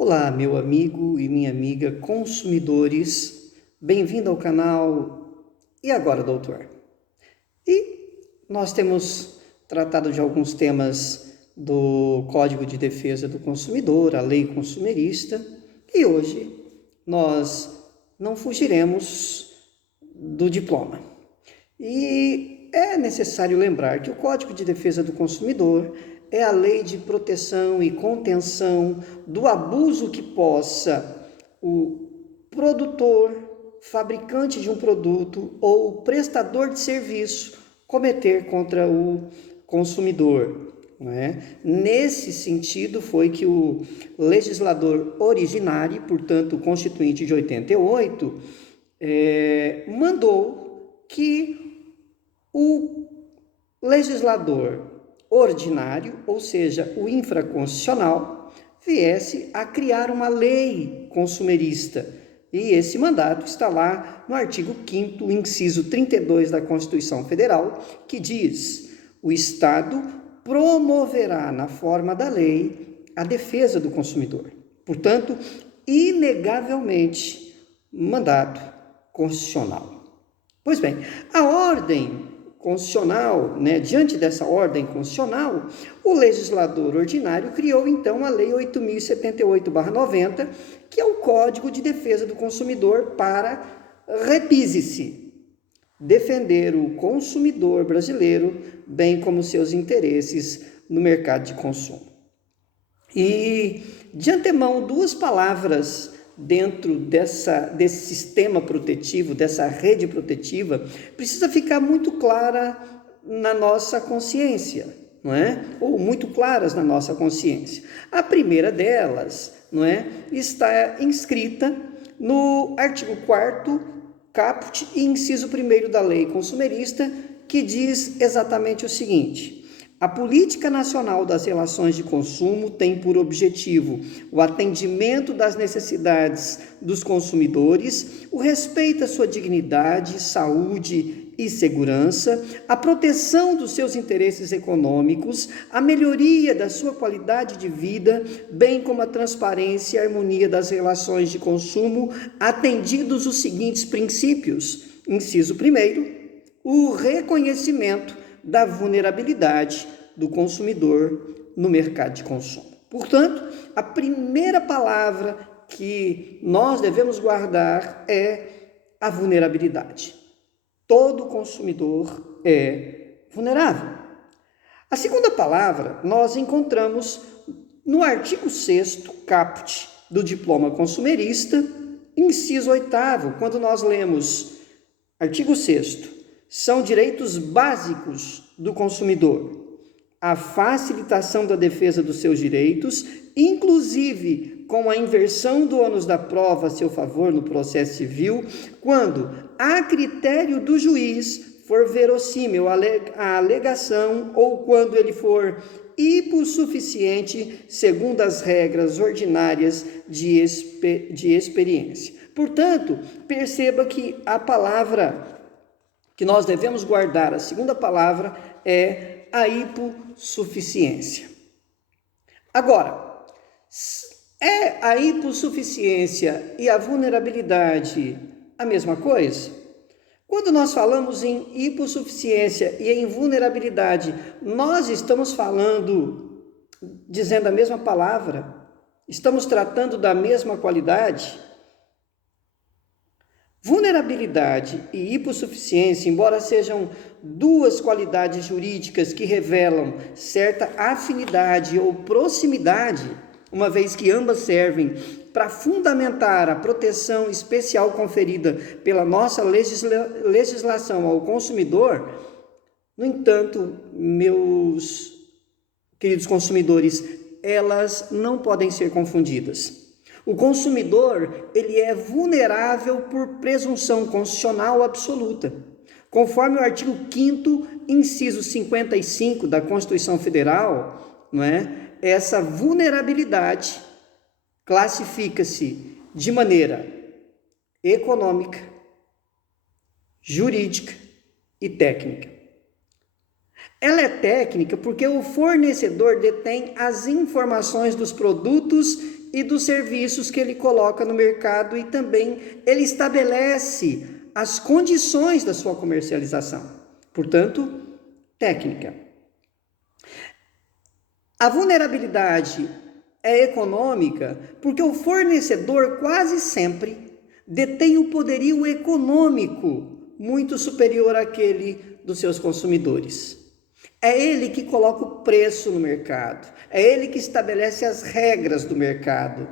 Olá, meu amigo e minha amiga consumidores, bem-vindo ao canal E Agora, Doutor? E nós temos tratado de alguns temas do Código de Defesa do Consumidor, a Lei Consumerista, e hoje nós não fugiremos do diploma. E é necessário lembrar que o Código de Defesa do Consumidor é a lei de proteção e contenção do abuso que possa o produtor, fabricante de um produto ou prestador de serviço cometer contra o consumidor. Não é? Nesse sentido foi que o legislador originário, portanto o Constituinte de 88, mandou que o legislador ordinário, ou seja, o infraconstitucional, viesse a criar uma lei consumerista. E esse mandato está lá no artigo 5º, inciso 32 da Constituição Federal, que diz: o Estado promoverá na forma da lei a defesa do consumidor. Portanto, inegavelmente, mandato constitucional. Pois bem, a ordem constitucional, diante dessa ordem constitucional, o legislador ordinário criou então a Lei 8.078/90, que é o Código de Defesa do Consumidor para, repise-se, defender o consumidor brasileiro, bem como seus interesses no mercado de consumo. E, de antemão, duas palavras dentro desse sistema protetivo, dessa rede protetiva, precisa ficar muito clara na nossa consciência, não é? Ou muito claras na nossa consciência. A primeira delas, não é? Está inscrita no artigo 4º, caput e inciso 1º da Lei Consumerista, que diz exatamente o seguinte: a Política Nacional das Relações de Consumo tem por objetivo o atendimento das necessidades dos consumidores, o respeito à sua dignidade, saúde e segurança, a proteção dos seus interesses econômicos, a melhoria da sua qualidade de vida, bem como a transparência e a harmonia das relações de consumo, atendidos os seguintes princípios. Inciso 1º, o reconhecimento da vulnerabilidade do consumidor no mercado de consumo. Portanto, a primeira palavra que nós devemos guardar é a vulnerabilidade. Todo consumidor é vulnerável. A segunda palavra nós encontramos no artigo 6º, caput, do diploma consumerista, inciso 8º, quando nós lemos artigo 6º, são direitos básicos do consumidor a facilitação da defesa dos seus direitos, inclusive com a inversão do ônus da prova a seu favor no processo civil, quando, a critério do juiz, for verossímil a alegação ou quando ele for hipossuficiente segundo as regras ordinárias de experiência. Portanto, perceba que a palavra que nós devemos guardar, a segunda palavra, é a hipossuficiência. Agora, é a hipossuficiência e a vulnerabilidade a mesma coisa? Quando nós falamos em hipossuficiência e em vulnerabilidade, nós estamos falando, dizendo a mesma palavra? Estamos tratando da mesma qualidade? Vulnerabilidade e hipossuficiência, embora sejam duas qualidades jurídicas que revelam certa afinidade ou proximidade, uma vez que ambas servem para fundamentar a proteção especial conferida pela nossa legislação ao consumidor, no entanto, meus queridos consumidores, elas não podem ser confundidas. O consumidor, ele é vulnerável por presunção constitucional absoluta. Conforme o artigo 5º, inciso 55 da Constituição Federal, essa vulnerabilidade classifica-se de maneira econômica, jurídica e técnica. Ela é técnica porque o fornecedor detém as informações dos produtos e dos serviços que ele coloca no mercado, e também ele estabelece as condições da sua comercialização. Portanto, técnica. A vulnerabilidade é econômica porque o fornecedor quase sempre detém o poderio econômico muito superior àquele dos seus consumidores. É ele que coloca o preço no mercado, é ele que estabelece as regras do mercado,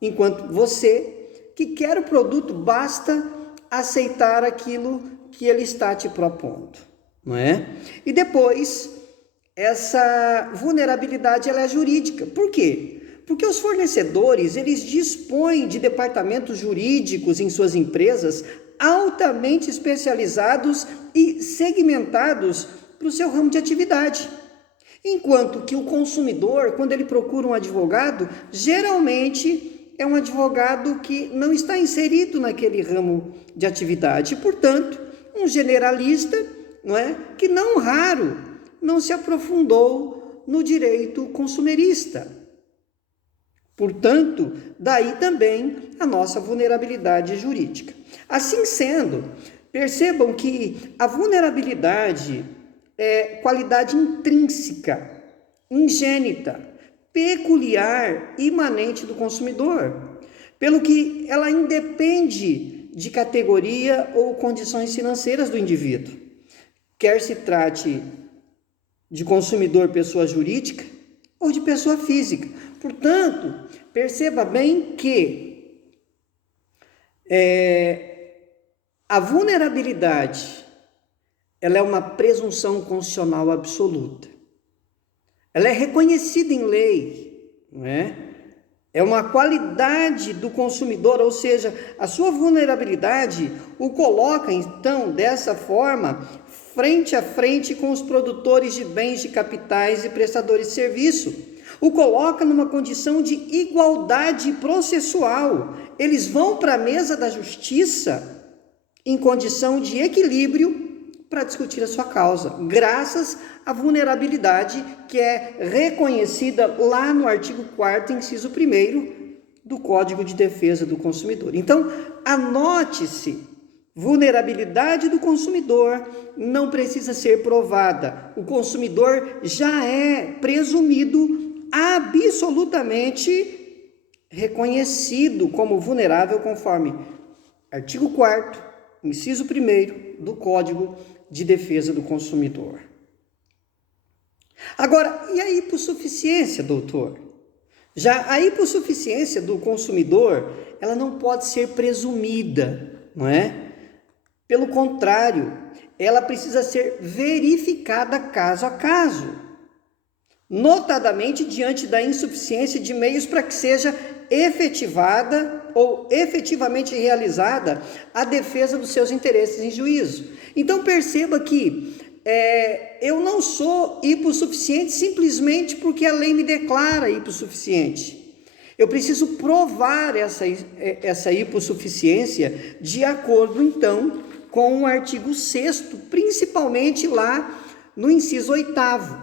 enquanto você, que quer o produto, basta aceitar aquilo que ele está te propondo, não é? E depois, essa vulnerabilidade ela é jurídica. Por quê? Porque os fornecedores, eles dispõem de departamentos jurídicos em suas empresas altamente especializados e segmentados para o seu ramo de atividade. Enquanto que o consumidor, quando ele procura um advogado, geralmente é um advogado que não está inserido naquele ramo de atividade. Portanto, um generalista, não é? Que não raro não se aprofundou no direito consumerista. Portanto, daí também a nossa vulnerabilidade jurídica. Assim sendo, percebam que a vulnerabilidade é qualidade intrínseca, ingênita, peculiar, imanente do consumidor, pelo que ela independe de categoria ou condições financeiras do indivíduo, quer se trate de consumidor pessoa jurídica ou de pessoa física. Portanto, perceba bem que a vulnerabilidade ela é uma presunção constitucional absoluta. Ela é reconhecida em lei, não é? É uma qualidade do consumidor, ou seja, a sua vulnerabilidade o coloca, então, dessa forma, frente a frente com os produtores de bens de capitais e prestadores de serviço. O coloca numa condição de igualdade processual. Eles vão para a mesa da justiça em condição de equilíbrio para discutir a sua causa, graças à vulnerabilidade que é reconhecida lá no artigo 4º, inciso 1º do Código de Defesa do Consumidor. Então, anote-se, vulnerabilidade do consumidor não precisa ser provada. O consumidor já é presumido absolutamente reconhecido como vulnerável conforme artigo 4º, inciso 1º do Código de Defesa do Consumidor. Agora, e a hipossuficiência, doutor? Já a hipossuficiência do consumidor, ela não pode ser presumida, não é? Pelo contrário, ela precisa ser verificada caso a caso, notadamente diante da insuficiência de meios para que seja efetivada ou efetivamente realizada a defesa dos seus interesses em juízo. Então perceba que eu não sou hipossuficiente simplesmente porque a lei me declara hipossuficiente. Eu preciso provar essa hipossuficiência de acordo, então, com o artigo 6º, principalmente lá no inciso 8º,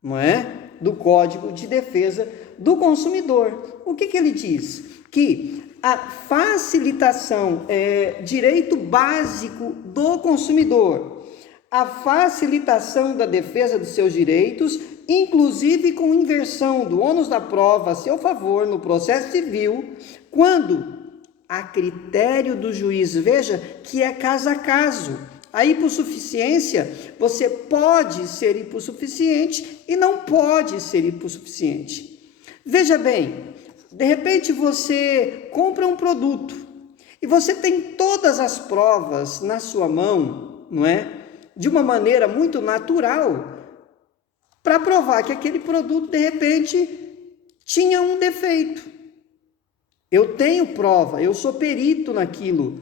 não é? Do Código de Defesa do Consumidor. O que ele diz? Que a facilitação é direito básico do consumidor, a facilitação da defesa dos seus direitos, inclusive com inversão do ônus da prova a seu favor no processo civil, quando a critério do juiz, veja que é caso a caso. A hipossuficiência, você pode ser hipossuficiente e não pode ser hipossuficiente. Veja bem, de repente você compra um produto e você tem todas as provas na sua mão, não é? De uma maneira muito natural, para provar que aquele produto, de repente, tinha um defeito. Eu tenho prova, eu sou perito naquilo.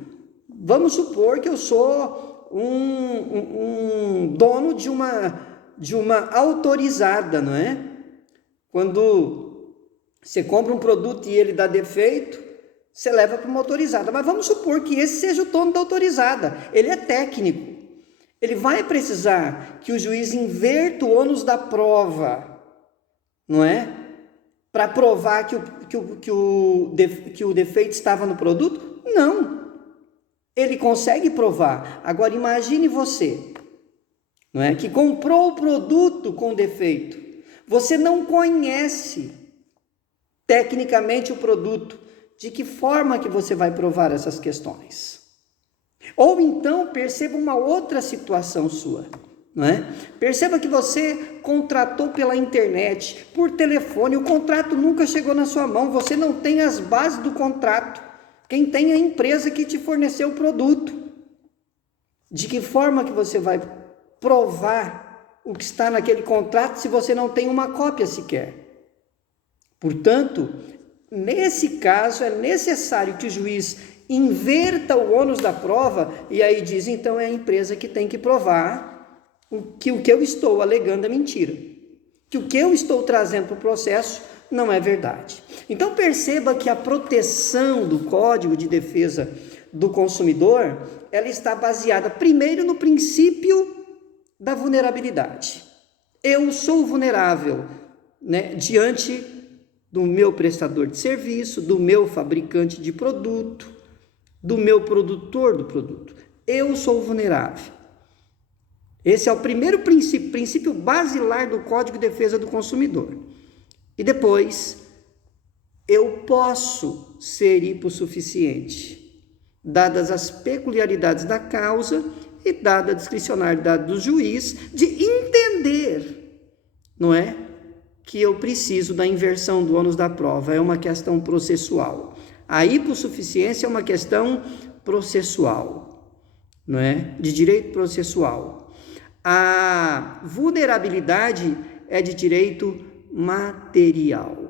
Vamos supor que eu sou um dono de uma autorizada, não é? Quando você compra um produto e ele dá defeito, você leva para uma autorizada. Mas vamos supor que esse seja o dono da autorizada. Ele é técnico. Ele vai precisar que o juiz inverta o ônus da prova, não é? Para provar que que o defeito estava no produto? Não. Ele consegue provar. Agora imagine você, não é, que comprou o produto com defeito. Você não conhece tecnicamente o produto. De que forma que você vai provar essas questões? Ou então perceba uma outra situação sua, não é? Perceba que você contratou pela internet, por telefone, o contrato nunca chegou na sua mão, você não tem as bases do contrato. Quem tem é a empresa que te forneceu o produto. De que forma que você vai provar o que está naquele contrato se você não tem uma cópia sequer? Portanto, nesse caso, é necessário que o juiz inverta o ônus da prova e aí diz, então é a empresa que tem que provar que o que eu estou alegando é mentira, que o que eu estou trazendo para o processo não é verdade. Então perceba que a proteção do Código de Defesa do Consumidor, ela está baseada primeiro no princípio da vulnerabilidade. Eu sou vulnerável, né, diante do meu prestador de serviço, do meu fabricante de produto, do meu produtor do produto. Eu sou vulnerável. Esse é o primeiro princípio basilar do Código de Defesa do Consumidor. E depois, eu posso ser hipossuficiente, dadas as peculiaridades da causa e dada a discricionariedade do juiz de entender, não é? Que eu preciso da inversão do ônus da prova, é uma questão processual. A hipossuficiência é uma questão processual, não é? De direito processual. A vulnerabilidade é de direito material.